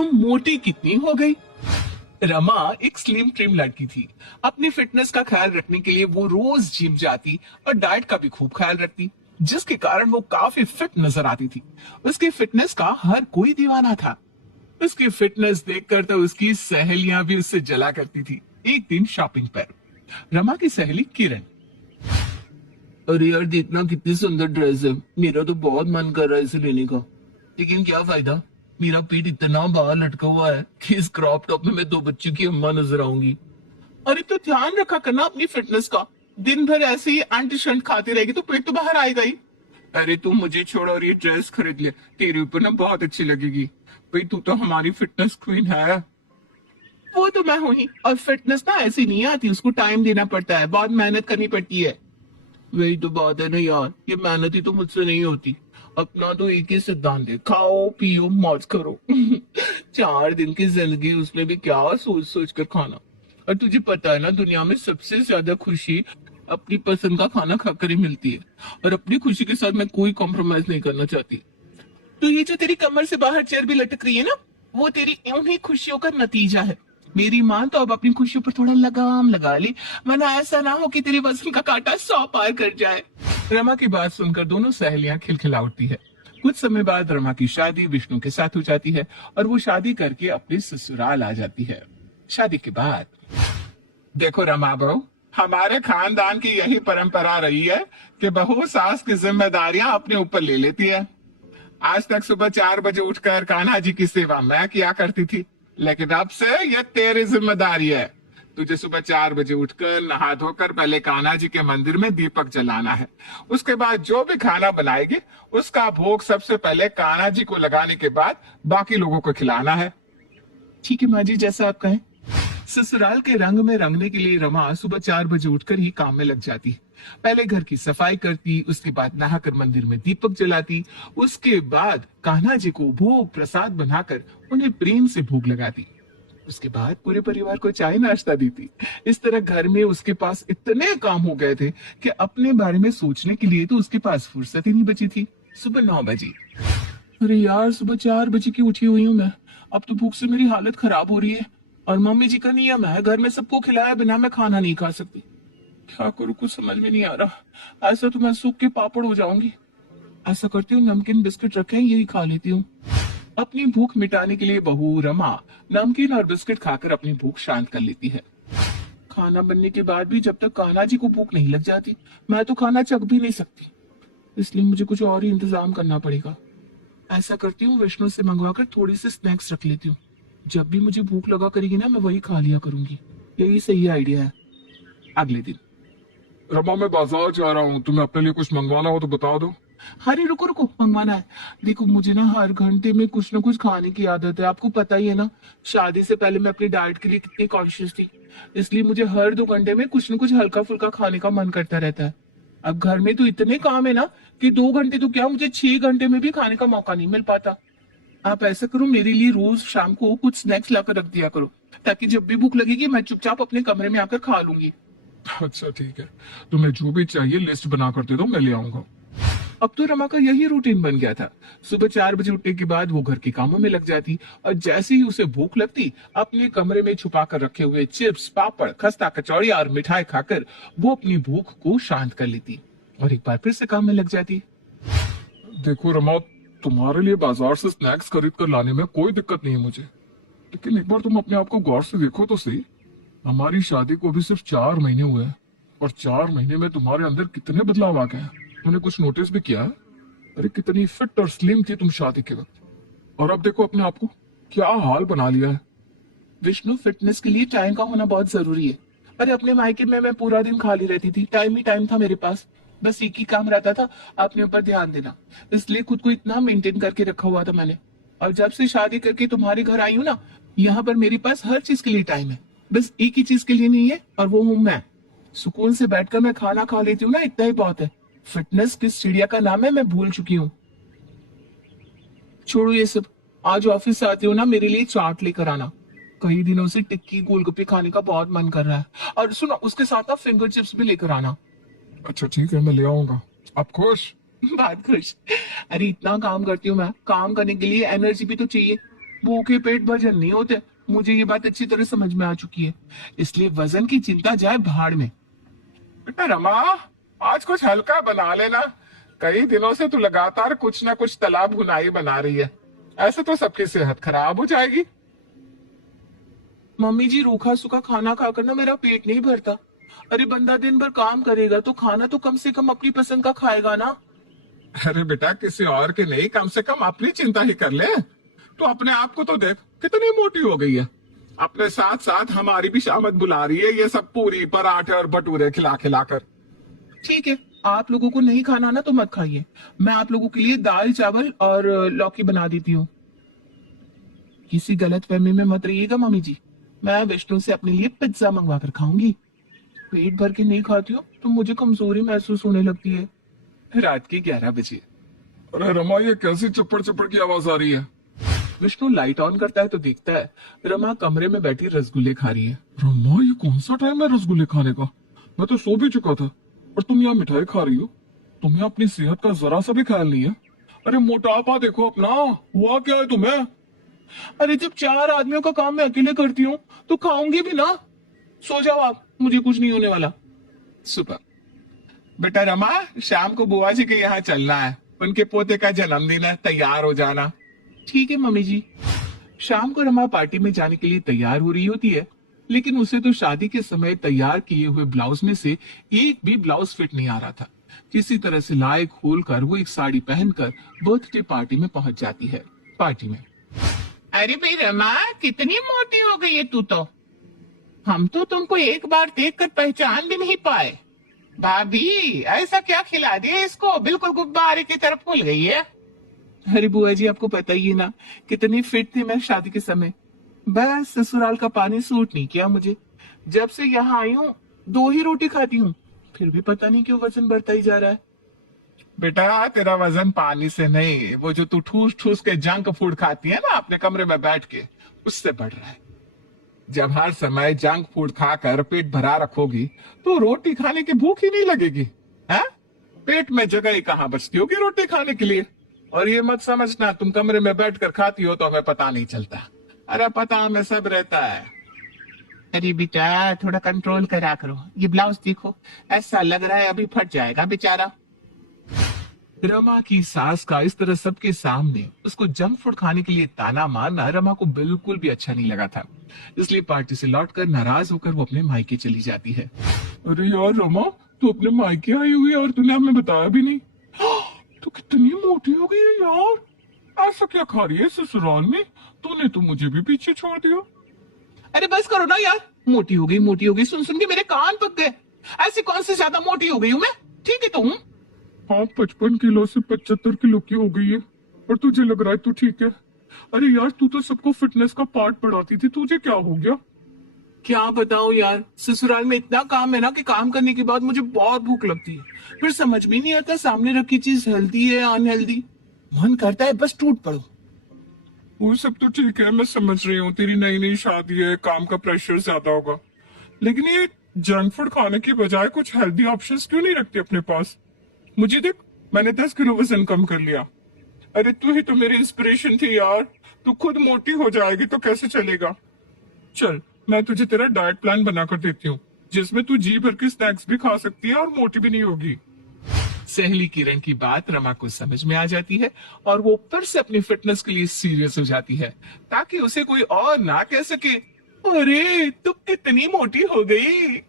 तुम मोटी कितनी हो गई? रमा एक स्लिम ट्रिम लड़की थी। अपनी फिटनेस का ख्याल रखने के लिए वो रोज जिम जाती और डाइट का भी खूब ख्याल रखती, जिसके कारण वो काफी फिट नजर आती थी। उसकी फिटनेस का हर कोई दीवाना था। उसकी फिटनेस देखकर तो उसकी सहेलियां भी उससे जला करती थी। एक दिन शॉपिंग पर रमा की सहेली किरण, अरे यार देखना कितनी सुंदर ड्रेस है, मेरा तो बहुत मन कर रहा है इसे लेने का, लेकिन क्या फायदा, मेरा पेट इतना बाहर लटका हुआ है कि इस क्रॉप टॉप में मैं दो बच्चों की अम्मा नजर आऊंगी। अरे तो ध्यान रखा करना अपनी फिटनेस का, दिन भर ऐसे ही एंटी शंट खाती रहेगी तो पेट तो बाहर आएगा ही। अरे तू मुझे छोड़ और ये ड्रेस खरीद ले, तेरे ऊपर ना बहुत अच्छी लगेगी। भाई तू तो हमारी फिटनेस क्वीन है। वो तो मैं हूं ही, और फिटनेस ना ऐसी नहीं आती, उसको टाइम देना पड़ता है, बहुत मेहनत करनी पड़ती है। वही तो बात है ना यार, ये मेहनत ही तो मुझसे नहीं होती। अपना तो एक ही सिद्धांत है, खाओ पियो मौज करो। 4 दिन की जिंदगी, उसमें भी क्या सोच सोच कर खाना। और तुझे पता है ना, दुनिया में सबसे ज्यादा खुशी अपनी पसंद का खाना खाकर ही मिलती है। और अपनी खुशी के साथ मैं कोई कॉम्प्रोमाइज नहीं करना चाहती। तो ये जो तेरी कमर से बाहर चर्बी लटक रही है ना, वो तेरी उन्हीं खुशियों का नतीजा है। मेरी माँ तो अब अपनी खुशियों पर थोड़ा लगाम लगा ली, वरना ऐसा ना हो कि तेरी वजन का कांटा 100 पार कर जाए। रमा की बात सुनकर दोनों सहेलियां खिलखिला उठती है। कुछ समय बाद रमा की शादी विष्णु के साथ हो जाती है और वो शादी करके अपने ससुराल आ जाती है। शादी के बाद देखो रमा बहू, हमारे खानदान की यही परंपरा रही है कि बहू सास की जिम्मेदारियां अपने ऊपर ले लेती है। आज तक सुबह 4 बजे उठकर कान्हा जी की सेवा मैं किया करती थी, लेकिन अब से ये तेरी जिम्मेदारी है। तुझे सुबह 4 बजे उठकर नहा धोकर पहले कान्हा जी के मंदिर में दीपक जलाना है। उसके बाद जो भी खाना बनाएगी उसका भोग सबसे पहले कान्हा जी को लगाने के बाद बाकी लोगों को खिलाना है। ठीक है माँ जी, जैसा आप कहें। ससुराल के रंग में रंगने के लिए रमा सुबह 4 बजे उठकर ही काम में लग जाती। पहले घर की सफाई करती, उसके बाद नहाकर मंदिर में दीपक जलाती, उसके बाद कान्हा जी को भोग प्रसाद बनाकर उन्हें प्रेम से भोग लगाती। उसके बाद पूरे परिवार को चाय नाश्ता देती। इस तरह घर में उसके पास इतने काम हो गए थे कि अपने बारे में सोचने के लिए तो उसके पास फुर्सत ही नहीं बची थी। सुबह 9 बजे, अरे यार सुबह 4 बजे की उठी हुई हूँ मैं, अब तो भूख से मेरी हालत खराब हो रही है। और मम्मी जी का नियम है, घर में सबको खिलाया बिना मैं खाना नहीं खा सकती। क्या करूँ, कुछ समझ में नहीं आ रहा। ऐसा तो मैं सूख के पापड़ हो जाऊंगी। ऐसा करती हूँ, नमकीन बिस्किट रखे हैं यही खा लेती हूँ। अपनी भूख मिटाने के लिए बहू रमा नमकीन और बिस्किट खाकर अपनी भूख शांत कर लेती है। खाना बनने के बाद भी जब तक कान्हा जी को भूख नहीं लग जाती, मैं तो खाना चख भी नहीं सकती। इसलिए मुझे कुछ और ही इंतजाम करना पड़ेगा। ऐसा करती हूँ, विष्णु से मंगवाकर थोड़ी सी स्नैक्स रख लेती हूँ। जब भी मुझे भूख लगा करेगी ना, मैं वही खा लिया करूंगी। यही सही आइडिया है। अगले दिन, रमा मैं बाजार जा रहा हूँ, तुम्हें अपने लिए कुछ मंगवाना हो तो बता दो। अरे रुको रुको, मंगवाना है। देखो मुझे ना हर घंटे में कुछ ना कुछ खाने की आदत है, आपको पता ही है ना। शादी से पहले मैं अपनी डाइट के लिए कितनी कॉन्शियस थी, इसलिए मुझे हर 2 घंटे में कुछ ना कुछ हल्का फुल्का खाने का मन करता रहता है। अब घर में तो इतने काम है ना कि 2 घंटे तो क्या, मुझे 6 घंटे में भी खाने का मौका नहीं मिल पाता। आप ऐसा करो, मेरे लिए रोज शाम को कुछ स्नैक्स लाकर रख दिया करो, ताकि जब भी भूख लगेगी मैं चुपचाप अपने कमरे में आकर खा लूंगी। अच्छा ठीक है, तुम्हें जो भी चाहिए लिस्ट बना कर दे दो, मैं ले आऊंगा। अब तो रमा का यही रूटीन बन गया था। सुबह 4 बजे उठने के बाद वो घर के कामों में लग जाती और जैसे ही उसे भूख लगती, अपने कमरे में छुपा कर रखे हुए चिप्स, पापड़, खस्ता, कचौड़ी और मिठाई खाकर वो अपनी भूख को शांत कर लेती और एक बार फिर से काम में लग जाती। देखो रमा, तुम्हारे लिए बाजार से स्नैक्स खरीद कर लाने में कोई दिक्कत नहीं है मुझे, लेकिन एक बार तुम अपने आप को गौर से देखो तो सही। हमारी शादी को भी सिर्फ 4 महीने हुए हैं और 4 महीने में तुम्हारे अंदर कितने बदलाव आ गए हैं, तुमने कुछ नोटिस भी किया है? अरे कितनी फिट और स्लिम थी तुम शादी के वक्त, और अब देखो अपने आप को क्या हाल बना लिया है। विष्णु, फिटनेस के लिए टाइम का होना बहुत जरूरी है। अरे अपने मायके में मैं पूरा दिन खाली रहती थी, टाइम ही टाइम था मेरे पास। बस एक ही काम रहता था, अपने ऊपर ध्यान देना। इसलिए खुद को इतना मेंटेन करके रखा हुआ था मैंने। और जब से शादी करके तुम्हारे घर आई हूँ ना, यहाँ पर मेरे पास हर चीज के लिए टाइम है। बस एक ही चीज के लिए नहीं है, और वो हूँ मैं। सुकून से बैठकर मैं खाना खा लेती हूँ ना, इतना ही बहुत है। फिटनेस किस चिड़िया का नाम है मैं भूल चुकी हूँ। छोड़ो ये सब, आज ऑफिस से आती हो ना, मेरे लिए चाट लेकर आना। कई दिनों से टिक्की गोलगप्पे खाने का बहुत मन कर रहा है। और सुनो, उसके साथ ना फिंगर चिप्स भी लेकर आना। अच्छा ठीक है, मैं ले आऊंगा। आप खुश? बात खुश। अरे इतना काम करती हूँ मैं, काम करने के लिए एनर्जी भी तो चाहिए। भूखे पेट भजन नहीं होते। मुझे ये बात अच्छी तरह समझ में आ चुकी है, इसलिए वजन की चिंता जाए भाड़ में। बेटा रमा, आज कुछ हल्का बना लेना। कई दिनों से तू लगातार कुछ ना कुछ तला भुनाई बना रही है, ऐसे तो सबकी सेहत खराब हो जाएगी। मम्मी जी, रूखा सूखा खाना खाकर ना मेरा पेट नहीं भरता। अरे बंदा दिन भर काम करेगा तो खाना तो कम से कम अपनी पसंद का खाएगा ना। अरे बेटा, किसी और के नहीं, कम से कम अपनी चिंता ही कर ले। तो अपने आप को तो देख, कितनी मोटी हो गई है। अपने साथ साथ हमारी भी शामत बुला रही है, ये सब पूरी पराठे और भटूरे खिला खिलाकर। ठीक है, आप लोगों को नहीं खाना ना तो मत खाइए। मैं आप लोगों के लिए दाल चावल और लौकी बना देती हूँ। किसी गलतफहमी में मत रहिएगा मम्मी जी, मैं विष्णु से अपने लिए पिज्जा मंगवा कर खाऊंगी। पेट भर के नहीं खाती हूँ तो मुझे कमजोरी महसूस होने लगती है। रात के 11 बजे। अरे रमा, ये कैसी चप्पड़ चप्पड़ की आवाज आ रही है? विष्णु लाइट ऑन करता है तो देखता है रमा कमरे में बैठी रसगुल्ले खा रही है। रमा, ये कौन सा टाइम है रसगुल्ले खाने का? मैं तो सो भी चुका था और तुम यहाँ मिठाई खा रही हो। तुम्हें अपनी सेहत का जरा सा भी ख्याल नहीं है। अरे मोटापा देखो अपना, हुआ क्या है तुम्हें? अरे जब 4 आदमियों का काम मैं अकेले करती हूँ तो खाऊंगी भी ना। सो जाओ आप, मुझे कुछ नहीं होने वाला। सुपर। बेटा रमा, शाम को बुआ जी के यहाँ चलना है, उनके पोते का जन्मदिन है, तैयार हो जाना। ठीक है मम्मी जी। शाम को रमा पार्टी में जाने के लिए तैयार हो रही होती है, लेकिन उसे तो शादी के समय तैयार किए हुए ब्लाउज में से एक भी ब्लाउज फिट नहीं आ रहा था। किसी तरह सिलाई खोलकर वो एक साड़ी पहनकर बर्थडे पार्टी में पहुंच जाती है। पार्टी में, अरे भाई रमा, कितनी मोटी हो गई है तू तो। हम तो तुमको एक बार देखकर पहचान भी नहीं पाए। भाभी, ऐसा क्या खिला दिया इसको, बिल्कुल गुब्बारे की तरह फूल गई है। अरे बुआ जी, आपको पता ही है ना कितनी फिट थी मैं शादी के समय। बस ससुराल का पानी सूट नहीं किया मुझे। जब से यहाँ आई हूँ 2 ही रोटी खाती हूँ, फिर भी पता नहीं क्यों वजन बढ़ता ही जा रहा है। बेटा, तेरा वजन पानी से नहीं, वो जो तू ठूस ठूस के जंक फूड खाती है ना अपने कमरे में बैठ के, उससे बढ़ रहा है। जब हर समय जंक फूड खाकर पेट भरा रखोगी तो रोटी खाने की भूख ही नहीं लगेगी, है? पेट में जगह ही कहाँ बचती होगी रोटी खाने के लिए। और ये मत समझना तुम कमरे में बैठकर खाती हो तो हमें पता नहीं चलता। अरे पता हमें सब रहता है। अरे बेटा, थोड़ा कंट्रोल करा करो। ये ब्लाउज देखो, ऐसा लग रहा है अभी फट जाएगा बेचारा। रमा की सास का इस तरह सबके सामने उसको जंक फूड खाने के लिए ताना मारना रमा को बिल्कुल भी अच्छा नहीं लगा था। इसलिए पार्टी से लौटकर नाराज होकर वो अपने मायके चली जाती है। अरे यार रमा, तू अपने मायके आई हुई और तूने हमें बताया भी नहीं। तू कितनी मोटी हो गई है यार, ऐसा क्या खा रही है ससुराल में? तूने तो मुझे भी पीछे छोड़ दिया। अरे बस करो ना यार, मोटी हो गई मोटी हो गई सुन सुन के मेरे कान पक गए। ऐसी कौन सी ज्यादा मोटी हो गई हूँ मैं? ठीक है तो हूँ। हाँ, 55 किलो से 75 किलो की हो गई है और तुझे लग रहा है तू ठीक है। अरे यार, तू तो सबको फिटनेस का पार्ट पढ़ाती थी, तुझे क्या हो गया? क्या बताऊं यार, ससुराल में इतना काम है ना कि काम करने के बाद मुझे बहुत भूख लगती है। फिर समझ भी नहीं आता सामने रखी चीज हेल्दी है या अनहेल्दी। मन करता है बस टूट पड़ो। वो सब तो ठीक है, मैं समझ रही हूँ, तेरी नई नई शादी है, काम का प्रेशर ज्यादा होगा। लेकिन ये जंक फूड खाने की बजाय कुछ हेल्दी ऑप्शंस क्यों नहीं रखते अपने पास? मुझे देख, मैंने 10 किलो वजन कम कर लिया। अरे तू ही तो मेरी इंस्पिरेशन थी यार, तू खुद मोटी हो जाएगी तो कैसे चलेगा? चल, मैं तुझे तेरा डाइट प्लान बनाकर देती हूँ, जिसमें तू जी भर के स्नैक्स भी खा सकती है और मोटी भी नहीं होगी। सहेली किरण की बात रमा को समझ में आ जाती है और वो फिर से अपनी फिटनेस के लिए सीरियस हो जाती है, ताकि उसे कोई और ना कह सके, अरे तू कितनी मोटी हो गई।